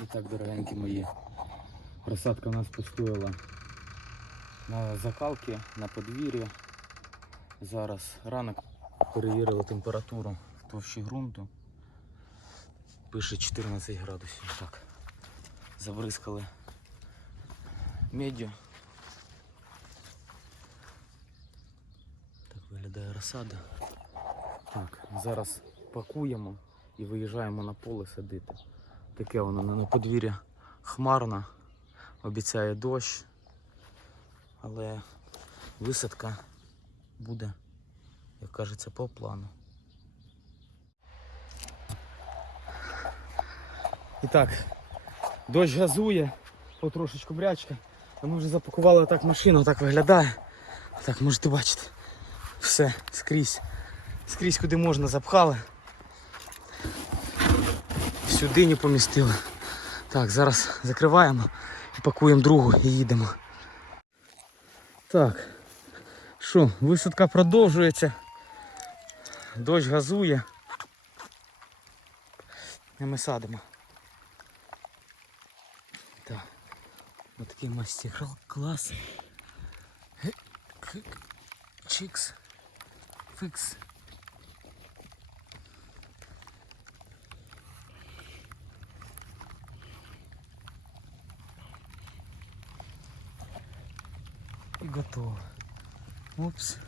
І так, дорогенькі мої, розсадка у нас постояла на закалки, на подвір'я. Зараз ранок перевірили температуру в товщі ґрунту. Пише 14 градусів. Так. Забризкали меддю. Так виглядає розсада. Так, зараз пакуємо і виїжджаємо на поле садити. Таке воно на подвір'я хмарно, обіцяє дощ, але висадка буде, як кажеться, по плану. І так, дощ газує, потрошечку брячка. А ми вже запакували так машину, так виглядає. Так, можете бачити. Все, скрізь. Скрізь куди можна запхали. Сюди не помістили. Так, зараз закриваємо і пакуємо другу і їдемо. Так. Що, висадка продовжується. Дощ газує. І ми садимо. Так. Ось такий мастер клас. Чикс. Фикс. И готово. Упс.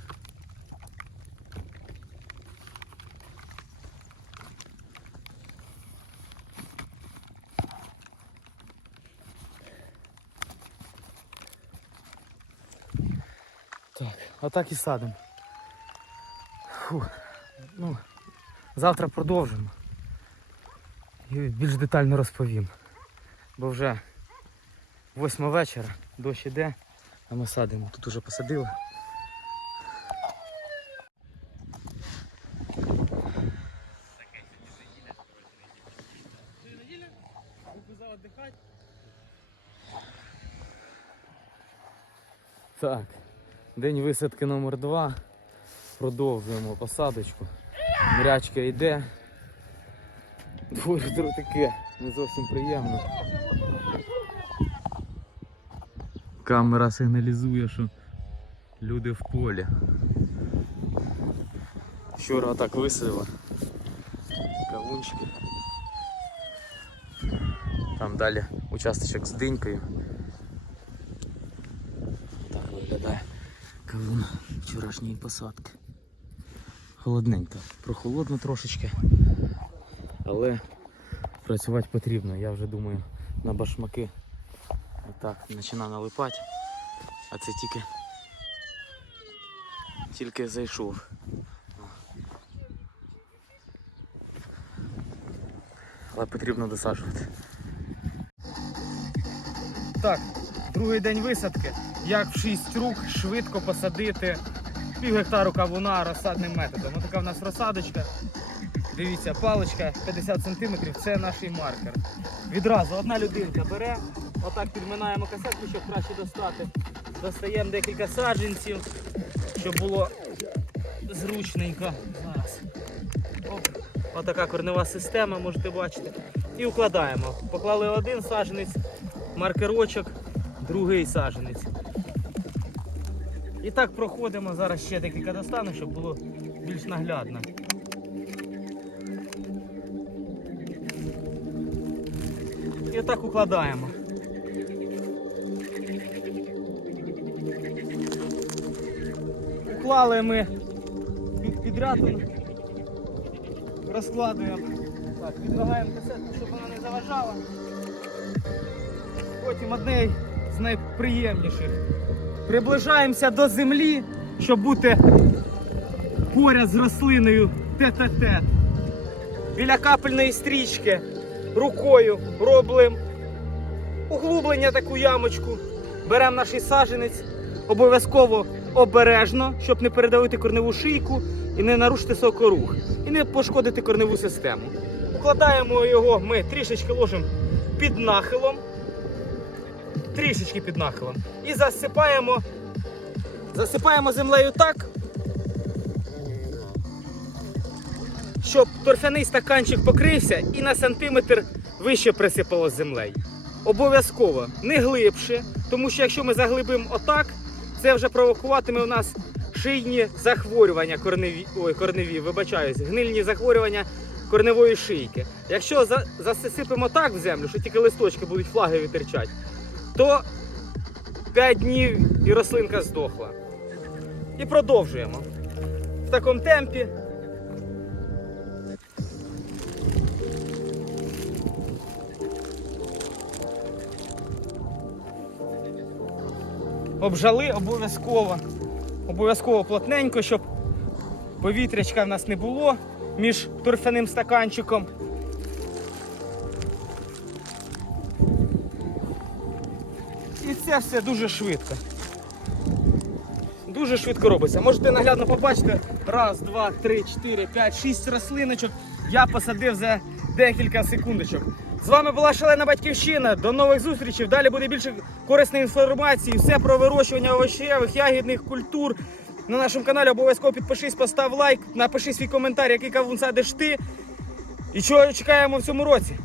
Так, отак і садимо. Фу. Ну, завтра продовжимо. І більш детально розповім. Бо вже восьма вечора, дощ іде, а ми садимо. Тут уже посадили. Так, день висадки номер два. Продовжуємо посадочку. Мрячка йде. Дворі таке, не зовсім приємно. Камера сигналізує, що люди в полі. Вчора так висадила. Кавунчики. Там далі участочок з динькою. Так виглядає кавун вчорашньої посадки. Холодненько, прохолодно трошечки, але працювати потрібно. Я вже думаю на башмаки отак почина налипати, а це тільки тільки зайшов. Але потрібно досаджувати. Так, другий день висадки. Як в 6 рук швидко посадити пів гектару кавуна розсадним методом. Ось така в нас розсадочка. Дивіться, паличка 50 см це наш маркер. Відразу одна людинка бере, отак підминаємо касетку, щоб краще достати. Достаємо декілька саджанців, щоб було зручненько. Оп. Отака корнева система, можете бачити. І вкладаємо. Поклали один саджанець, маркерочок, другий саджанець. І так проходимо. Зараз ще декілька достану, щоб було більш наглядно. І отак укладаємо. Уклали ми під, підряд, розкладуємо. Так, відлагаємо касетку, щоб вона не заважала. Потім одне з найприємніших. Приближаємося до землі, щоб бути поряд з рослиною тет-а-тет. Біля капельної стрічки рукою робимо углублення таку ямочку. Беремо наш саженець, обов'язково обережно, щоб не передавити корневу шийку і не нарушити сокорух, і не пошкодити корневу систему. Укладаємо його ми трішечки ложимо під нахилом, трішечки під нахилом. І засипаємо, засипаємо землею так, щоб торфяний стаканчик покрився і на сантиметр вище присипало землею. Обов'язково не глибше, тому що якщо ми заглибимо отак, це вже провокуватиме у нас шийні захворювання корневі, ой, корневі, вибачаюсь, гнильні захворювання корневої шийки. Якщо за, засипемо так в землю, що тільки листочки будуть флаги витерчать, то 5 днів і рослинка здохла. І продовжуємо. В такому темпі. Обжали обов'язково. Обов'язково плотненько, щоб повітрячка в нас не було між торфяним стаканчиком. І це все дуже швидко. Дуже швидко робиться. Можете наглядно побачити. Раз, два, три, чотири, п'ять, шість рослиночок. Я посадив за декілька секундочок. З вами була шалена батьківщина. До нових зустрічей. Далі буде більше корисної інформації. Все про вирощування овочевих, ягідних культур. На нашому каналі обов'язково підпишись, постав лайк, напиши свій коментар, який кавун садиш ти. І чого чекаємо в цьому році.